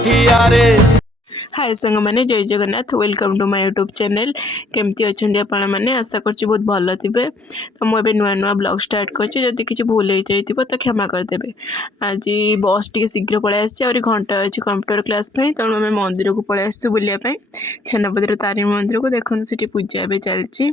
हाय सांग मैंने जय Jagannath welcome to my YouTube channel केमती अच्छा आपण मैंने आशा कर बहुत भल थे। तो मुझे नुआ नुआ ब्लॉग स्टार्ट करदी किसी भूल हो जाए तो क्षमा करदे। आज बस टी शीघ्र पलि आसी और घंटा अच्छी कंप्यूटर क्लास तेणु आम मंदिर को पलि आसू बुलायापी छेनापदर तारिणी मंदिर को देखते से पूजा ए चलती।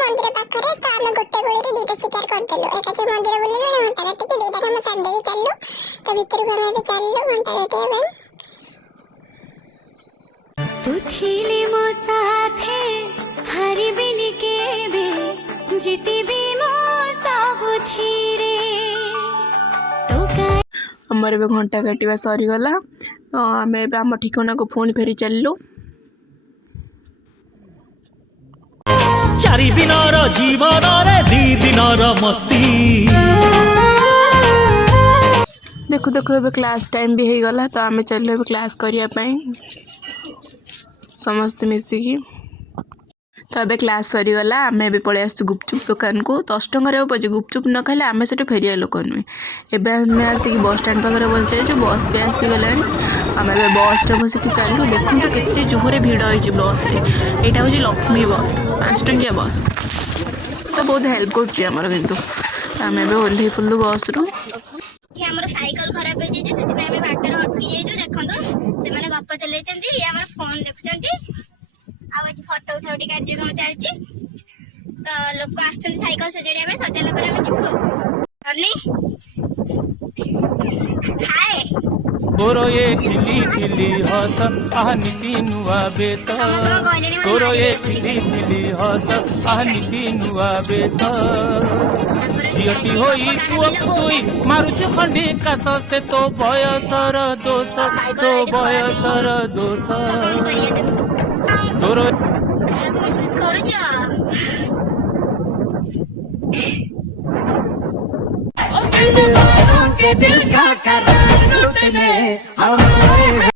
मंदिर पाखरे तो आम गोटे गोली दीटा शिकार करदेलु एकाचे मंदिर बुलिलु घंटा घाटी के दीटा हम साथ दे चललु तो भीतर को हम चललु घंटा घाटी भाई तू थीली मो साथे हारिबिनी केबे जीतिबी मो सब थीरे तो हमर बे घंटा काटिबा सरी गला तो आमे आम ठिकाना को फोन फेरी चललु। चारि दिन जीवन रे दी दिन मस्ती देखो देखो ए क्लास टाइम भी हो गला तो आम चलो ए क्लास करने समस्त मिसिकी। तो ए क्लास सरीगला आम ए पलि आसु गुपचुप दुकान को 10 टकर पचे गुपचुप न खाले आम से फेरिया लोक नुहे। एवं आसिक बस स्टाण पाखे बस जाइए बस भी आसीगला आम ए बस बसिक चलू देखो तो केते जोहरे भिड़ होती बस रे। यहाँ हूँ लक्ष्मी बस 5 टंकिया बस तो बहुत हेल्प करमर कितु आम ए ओह्ल पड़ू बस रु साइकल खराब हो जाए से बाटर अटकी जाइए देखो से गप चल फोन देखुं फटो उठा उठी कार्यक्रम चलती तो लोक आस साइकल सजाड़ा सजाला पर हाय तोरो ये खिली खिली हस आहनीति नुआ बेस तोरो ये खिली खिली हस आहनीति नुआ बेस झियटी होई पुअ तुई मारुछु खंडी कास से तो बयसर दोष तो बयसर दोष तोरो कोशिश करू के दिल का